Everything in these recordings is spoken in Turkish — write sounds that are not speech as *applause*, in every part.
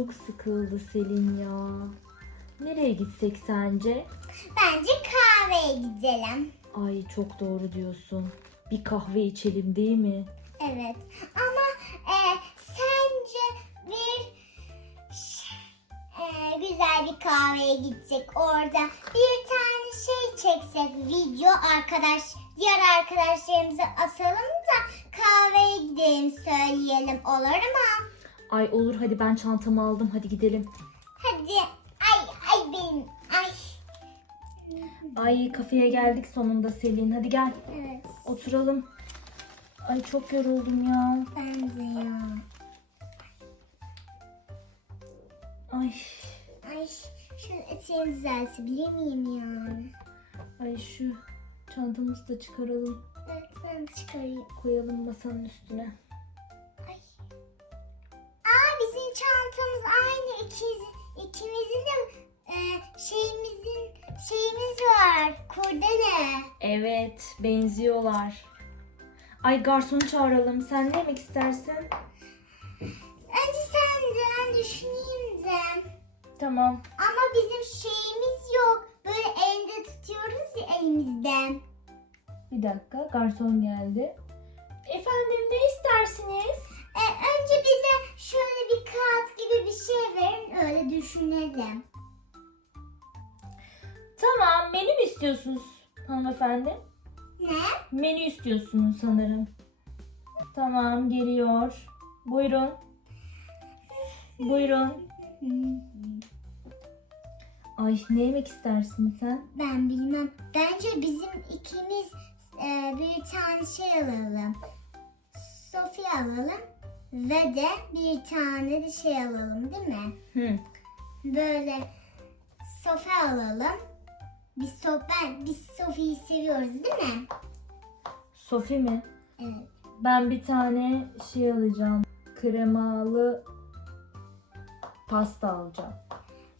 çok sıkıldı Selin ya. Nereye gitsek sence? Bence kahveye gidelim. Ay çok doğru diyorsun. Bir kahve içelim değil mi? Evet. Ama e, sence bir e, güzel bir kahveye gidecek orada bir tane şey çeksek video arkadaş diğer arkadaşlarımıza asalım da kahveye gidelim söyleyelim olur mu? Ay olur hadi ben çantamı aldım hadi gidelim. Hadi ay ay benim ay. Ay kafeye geldik sonunda Selin hadi gel Evet oturalım. Ay çok yoruldum ya. ben de ya. Ay Ay şu eteğimi düzeltebilir miyim ya? ay şu çantamızı da çıkaralım. Evet ben de çıkarayım. Koyalım masanın üstüne. Bizim çantamız aynı ikiz ikimizin de e, şeyimizin şeyimiz var. Kurdele. Evet benziyorlar. Ay garsonu çağıralım. Sen ne yemek istersin? Önce sen de ben düşüneyim de. Tamam. Ama bizim şeyimiz yok. Böyle elinde tutuyoruz ya elimizden. Bir dakika garson geldi. Efendim ne istersiniz? E, önce bize şöyle bir kağıt gibi bir şey verin öyle düşünelim. Tamam menü mü istiyorsunuz hanımefendi? Ne? Menü istiyorsunuz sanırım. Tamam geliyor. Buyurun. Buyurun. Ay ne yemek istersin sen? Ben bilmem. Bence bizim ikimiz e, bir tane şey alalım. Sofya alalım. Ve de bir tane de şey alalım değil mi? Hı. Böyle sofya alalım. Biz sohbet, biz Sofi'yi seviyoruz değil mi? Sofi mi? Evet. Ben bir tane şey alacağım. Kremalı pasta alacağım.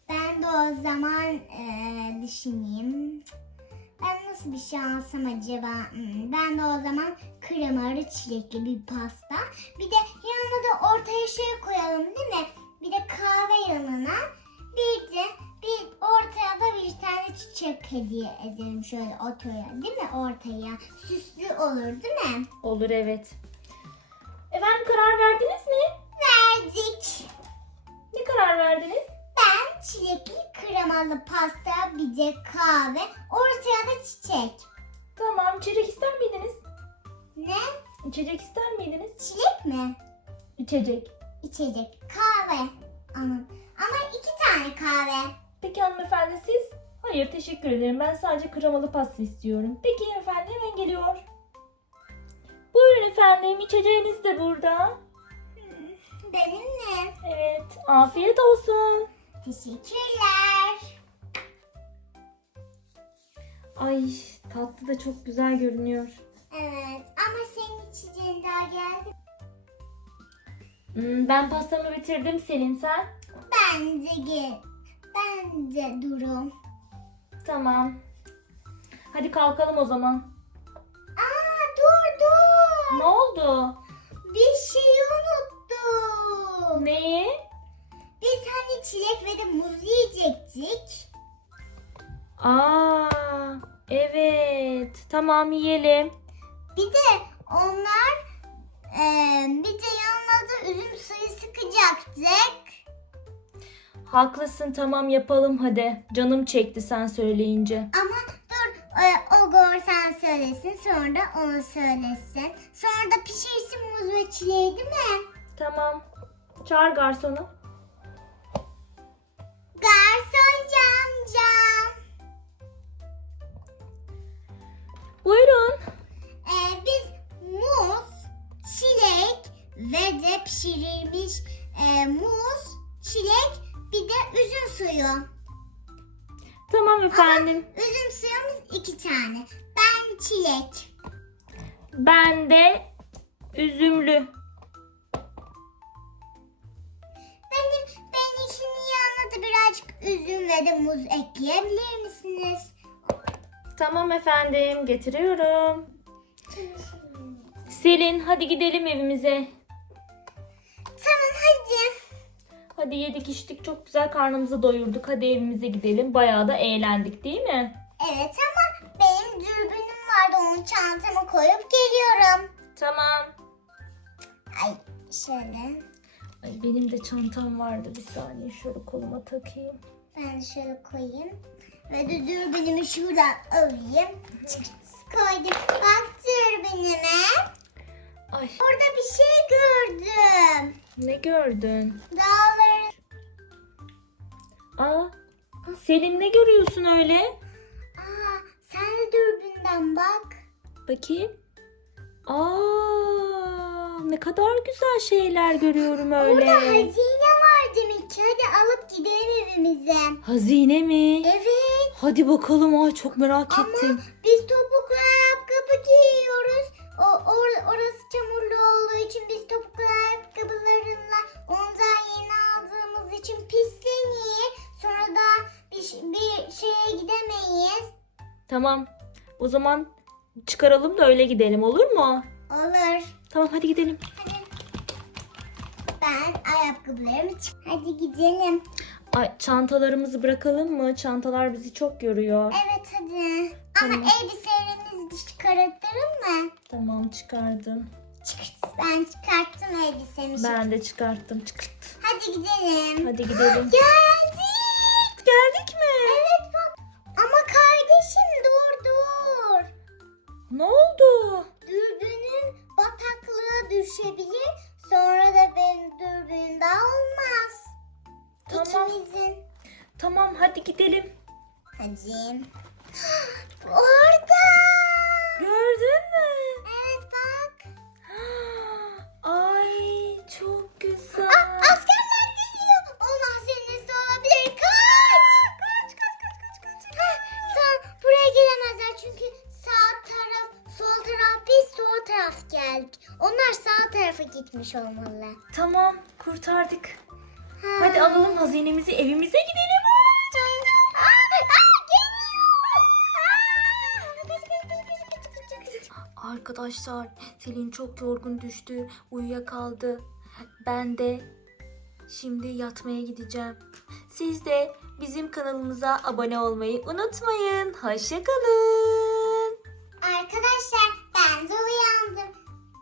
Ben de o zaman e, düşüneyim. Nasıl bir şey alsam acaba? Hmm, Ben de o zaman kremalı çilekli bir pasta. Bir de yanına da ortaya şey koyalım değil mi? Bir de kahve yanına. Bir de bir ortaya da bir tane çiçek hediye edelim şöyle ortaya değil mi? Ortaya. Süslü olur değil mi? Olur evet. Efendim karar verdiniz mi? Verdik. Ne karar verdiniz? Ben çilekli kremalı pasta, bir de kahve, ortaya da çiçek. Tamam içecek ister miydiniz? Ne? İçecek ister miydiniz? Çilek mi? İçecek. İçecek. Kahve. Ama, ama iki tane kahve. Peki hanımefendi siz? Hayır teşekkür ederim. Ben sadece kremalı pasta istiyorum. Peki efendim hemen geliyor. Buyurun efendim içeceğiniz de burada. Benim mi? Evet afiyet olsun. Teşekkürler. Ay tatlı da çok güzel görünüyor. Evet ama senin içeceğin daha geldi. Hmm, ben pastamı bitirdim Selin sen. Bence gel. Bence durum. Tamam. Hadi kalkalım o zaman. Aa dur dur. Ne oldu? Bir şeyi unuttum. Neyi? Biz hani çilek ve de muz yiyecektik. Aa, evet. Tamam yiyelim. Bir de onlar eee, bir de yanına da üzüm suyu sıkacaktık. Haklısın tamam yapalım hadi. Canım çekti sen söyleyince. Ama dur e, o gor sen söylesin sonra da onu söylesin. Sonra da pişirsin muz ve çileği değil mi? Tamam. Çağır garsonu. Garsoncu amcam. Buyurun. Pişirilmiş e, muz, çilek bir de üzüm suyu. Tamam efendim. Üzüm suyumuz iki tane. Ben çilek. Ben de üzümlü. Benim benimkinin yanına da birazcık üzüm ve de muz ekleyebilir misiniz? Tamam efendim getiriyorum. Selin hadi gidelim evimize. Tamam hadi. Hadi yedik içtik çok güzel karnımızı doyurduk. Hadi evimize gidelim. Bayağı da eğlendik değil mi? Evet ama benim dürbünüm vardı. Onu çantama koyup geliyorum. Tamam. Ay şöyle. Ay benim de çantam vardı. Bir saniye şöyle koluma takayım. Ben şöyle koyayım. Ve de dürbünümü şuradan alayım. Koydum. Bak ne gördün? Dağların. Aa Selin ne görüyorsun öyle? Aa, sen de dürbünden bak. Bakayım. Aa ne kadar güzel şeyler görüyorum öyle. Burada hazine var demek ki. Hadi alıp gidelim evimize. Hazine mi? Evet. Hadi bakalım. Ay çok merak Ama ettim. biz topuklu Tamam. O zaman çıkaralım da öyle gidelim olur mu? Olur. Tamam hadi gidelim. Ben ayakkabılarımı çık. Hadi gidelim. Ay çantalarımızı bırakalım mı? Çantalar bizi çok yoruyor. Evet hadi. Tamam. Ama elbiselerimizi çıkarttırın mı? Tamam çıkardım. Çıkart. Ben çıkarttım elbisemi. Ben de çıkarttım. Çıkart. Hadi gidelim. Hadi gidelim. *gasps* Geldik. Düşebilir. Sonra da benim dürbün daha olmaz. Tamam. İkimizin. Tamam hadi gidelim. Hadi. Onlar sağ tarafa gitmiş olmalı. Tamam kurtardık. Ha. Hadi alalım hazinemizi evimize gidelim. Aa, aa, geliyor. Aa. Arkadaşlar Selin çok yorgun düştü. Uyuyakaldı. Ben de şimdi yatmaya gideceğim. Siz de bizim kanalımıza abone olmayı unutmayın. Hoşçakalın. Arkadaşlar ben de uyandım.